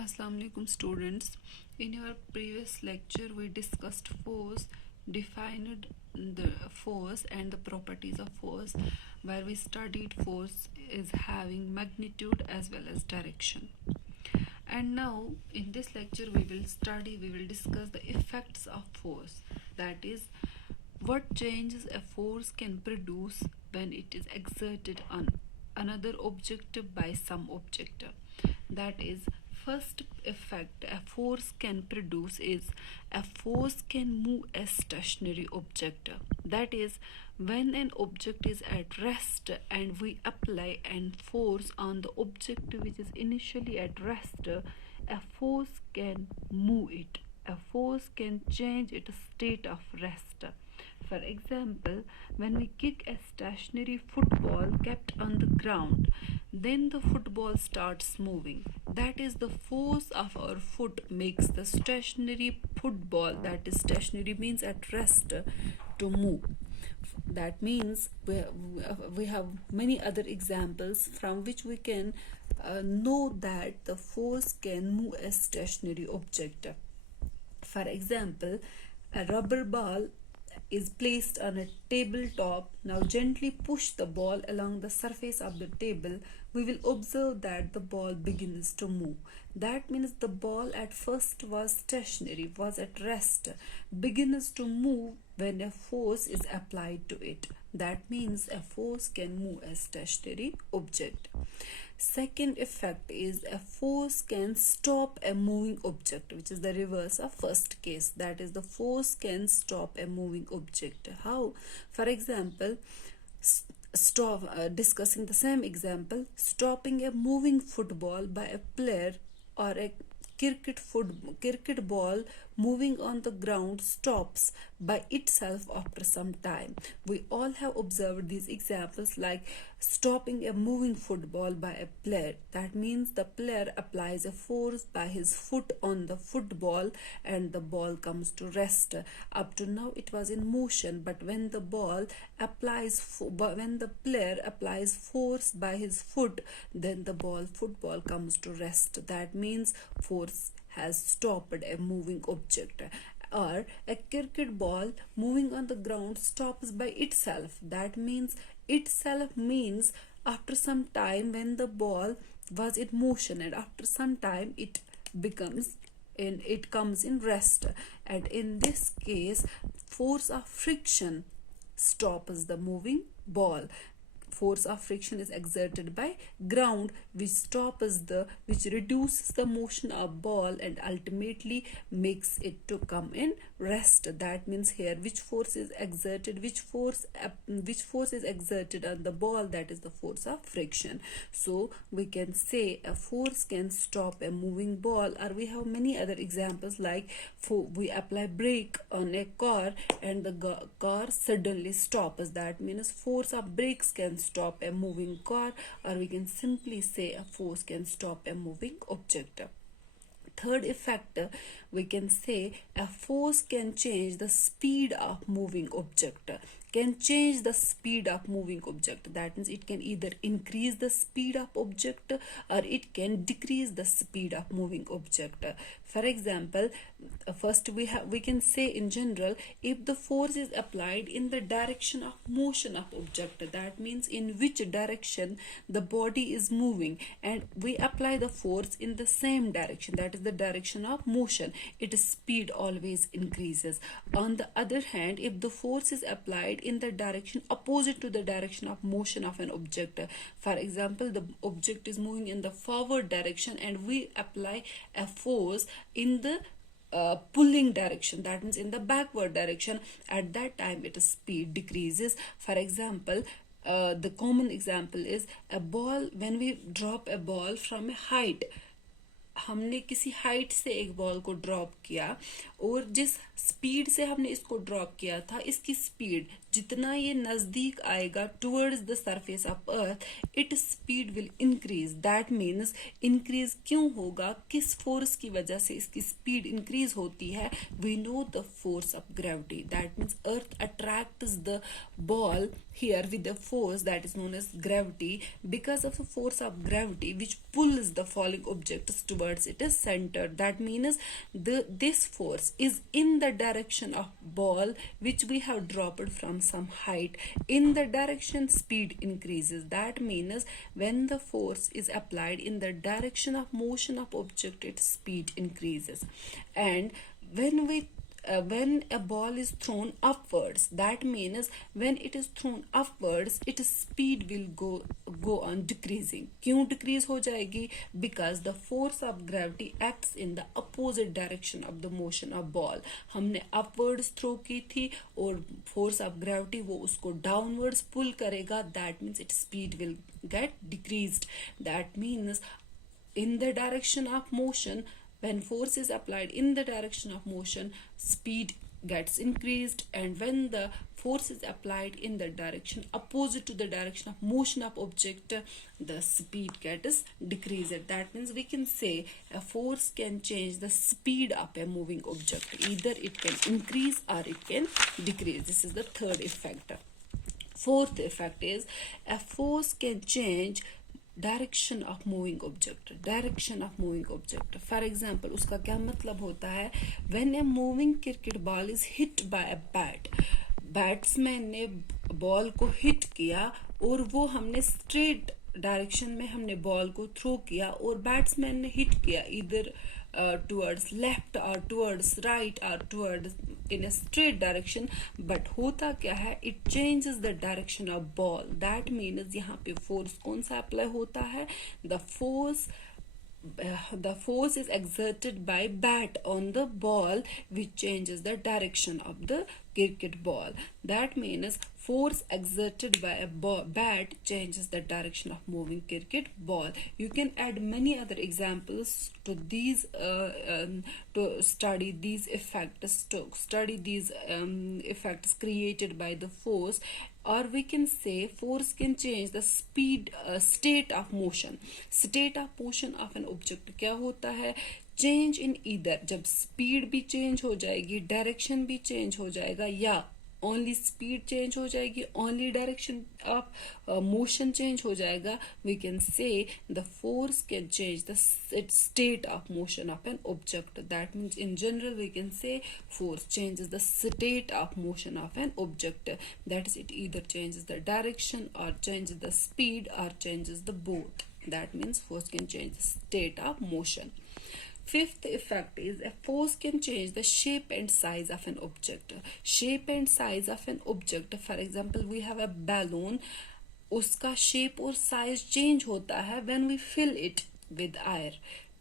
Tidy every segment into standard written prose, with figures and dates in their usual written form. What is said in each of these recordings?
Assalamu alaikum students. In your previous lecture we discussed force, defined the force and the properties of force, where we studied force is having magnitude as well as direction. And now in this lecture we will discuss the effects of force, that is what changes a force can produce when it is exerted on another object by some object. That is, first effect a force can produce is a force can move a stationary object. That is, when an object is at rest and we apply an force on the object which is initially at rest, a force can move it. A force can change its state of rest. For example, when we kick a stationary football kept on the ground, then the football starts moving. That is, the force of our foot makes the stationary football, that is, stationary means at rest, to move. That means we have many other examples from which we can know that the force can move a stationary object. For example, a rubber ball is placed on a tabletop. Now gently push the ball along the surface of the table. We will observe that the ball begins to move. That means the ball at first was stationary, was at rest, begins to move when a force is applied to it. That means a force can move a stationary object. Second effect is a force can stop a moving object, which is the reverse of first case. That is, the force can stop a moving object. How? For example, discussing the same example, stopping a moving football by a player or a cricket ball moving on the ground stops by itself after some time. We all have observed these examples, like stopping a moving football by a player. That means the player applies a force by his foot on the football and the ball comes to rest. Up to now it was in motion, but when the player applies force by his foot, then the football comes to rest. That means force has stopped a moving object. Or a cricket ball moving on the ground stops by itself. That means itself means after some time when the ball was in motion, and after some time it comes in rest. And in this case, force of friction stops the moving ball. Force of friction is exerted by ground, which reduces the motion of ball and ultimately makes it to come in rest. That means here which force is exerted on the ball, that is the force of friction. So we can say a force can stop a moving ball. Or we have many other examples, like we apply brake on a car and the car suddenly stops. That means force of brakes can stop a moving car, or we can simply say a force can stop a moving object. Third effect, we can say a force can change the speed of moving object. That means it can either increase the speed of object or it can decrease the speed of moving object. For example, first we can say in general, if the force is applied in the direction of motion of object, that means in which direction the body is moving, and we apply the force in the same direction, that is the direction of motion, its speed always increases. On the other hand, if the force is applied in the direction opposite to the direction of motion of an object, for example, the object is moving in the forward direction and we apply a force in the pulling direction, that means in the backward direction, at that time its speed decreases. For example, the common example is a ball. When we drop a ball from a height, हमने किसी height से एक ball को drop किया, और जिस speed से हमने इसको ड्रॉप किया था, इसकी स्पीड जितना ये नजदीक आएगा towards the surface of earth, it speed will increase. That means increase क्यों होगा, किस फोर्स की वजह से इसकी स्पीड इंक्रीज होती है? We know the force of gravity. That means earth attracts the ball here with the force that is known as gravity. Because of the force of gravity which pulls the falling objects towards upwards, it is centered. That means this force is in the direction of ball which we have dropped from some height. In the direction, speed increases. That means when the force is applied in the direction of motion of object, its speed increases. And when a ball is thrown upwards, that means when it is thrown upwards, its speed will go on decreasing. क्यों decrease हो जाएगी? Because the force of gravity acts in the opposite direction of the motion of ball. हमने upwards throw की थी और force of gravity वो उसको downwards pull करेगा. That means its speed will get decreased. That means in the direction of motion, when force is applied in the direction of motion, speed gets increased, and when the force is applied in the direction opposite to the direction of motion of object, the speed gets decreased. That means we can say a force can change the speed of a moving object. Either it can increase or it can decrease. This is the third effect. Fourth effect is a force can change direction of moving object. Direction of moving object, for example उसका क्या मतलब होता है? When a moving cricket ball is hit by a bat, batsman ने ball को hit किया और वो हमने स्ट्रेट डायरेक्शन में हमने बॉल को थ्रो किया और बैट्समैन ने हिट किया इधर towards left or towards right or towards in a straight direction, but होता क्या है? It changes the direction of ball. That means यहाँ पे force कौन सा apply होता है? The force is exerted by bat on the ball, which changes the direction of the cricket ball. That means force exerted by a bat changes the direction of moving cricket ball. You can add many other examples to these to study these effects, effects created by the force. Or we can say force can change the speed, state of motion. State of motion of an object क्या होता है? Change in either, जब speed भी change हो जाएगी, direction भी change हो जाएगा, या ओनली स्पीड चेंज हो जाएगी, only direction of motion change हो जाएगा, we can say the force can change the state of motion of an object. That means in general we can say force changes the state of motion of an object. That is it either changes the direction or changes the speed or changes the both. That means force can change the state of motion. Fifth effect is a force can change the shape and size of an object. Shape and size of an object. For example, we have a balloon. उसका shape और size change होता है when we fill it with air.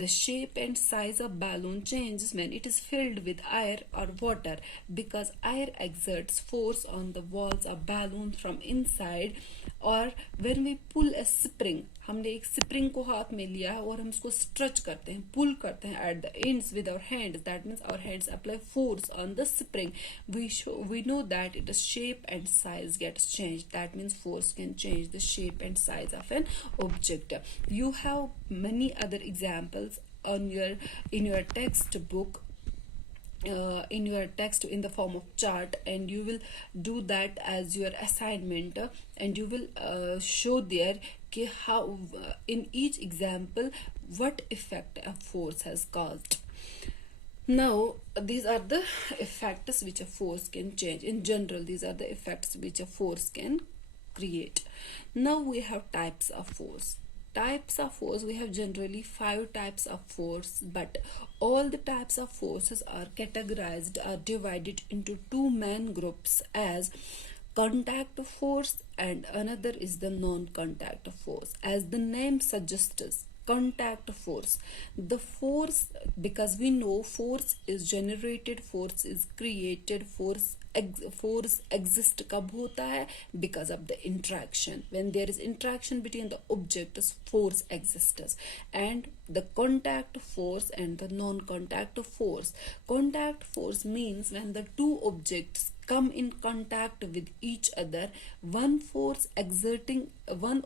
The shape and size of balloon changes when it is filled with air or water, because air exerts force on the walls of balloon from inside. और when we pull a spring, हमने एक spring को हाथ में लिया है और हम इसको स्ट्रेच करते हैं, पुल करते हैं at the ends with our hands. That means our hands apply force on the spring. We know that its shape and size gets changed. That means force can change the shape and size of an object. You have many other examples on in your textbook. In your text in the form of chart, and you will do that as your assignment, and you will show there how in each example what effect a force has caused. Now these are the effects which a force can change. In general, these are the effects which a force can create. Now we have types of force. Types of force, we have generally 5 types of force, but all the types of forces are categorized or divided into 2 main groups as contact force and another is the non-contact force. As the name suggests, contact force, the force, because we know force is generated, force is created, force exist कब होता है? Because of the interaction. When there is interaction between the objects, force exists. And the contact force and the non-contact force. Contact force means when the 2 objects come in contact with each other, one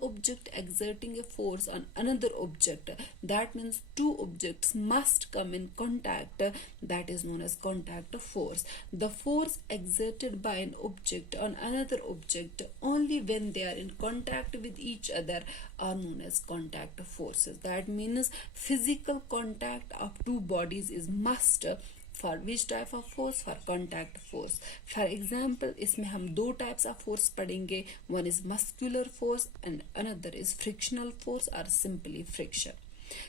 object exerting a force on another object, that means two objects must come in contact, that is known as contact force. The force exerted by an object on another object only when they are in contact with each other are known as contact forces. That means physical contact of two bodies is must for which type of force? For contact force. For example, इसमें हम दो types of force पढ़ेंगे. One is muscular force and another is frictional force or simply friction.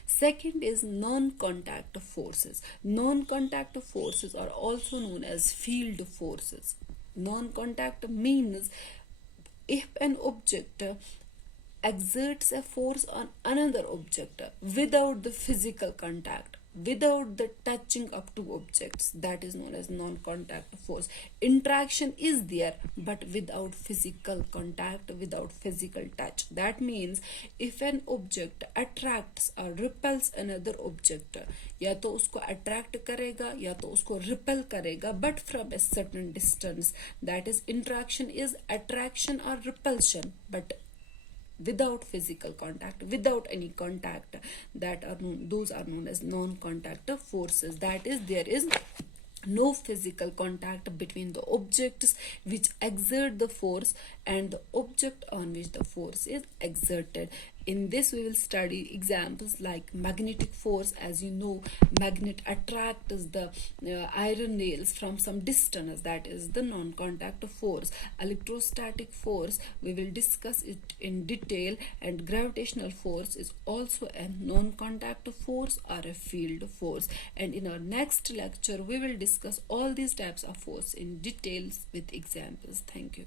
Second is non-contact forces. Non-contact forces are also known as field forces. Non-contact means if an object exerts a force on another object without the physical contact, without the touching of two objects, that is known as non-contact force. Interaction is there but without physical contact, without physical touch. That means if an object attracts or repels another object, या तो उसको attract करेगा या तो उसको repel करेगा, but from a certain distance. That is, interaction is attraction or repulsion, but without physical contact, without any contact, those are known as non-contact forces. That is, there is no physical contact between the objects which exert the force and the object on which the force is exerted. In this we will study examples like magnetic force. As you know, magnet attracts the iron nails from some distance, that is the non-contact force. Electrostatic force, we will discuss it in detail, and gravitational force is also a non-contact force or a field force. And in our next lecture we will discuss all these types of force in details with examples. Thank you.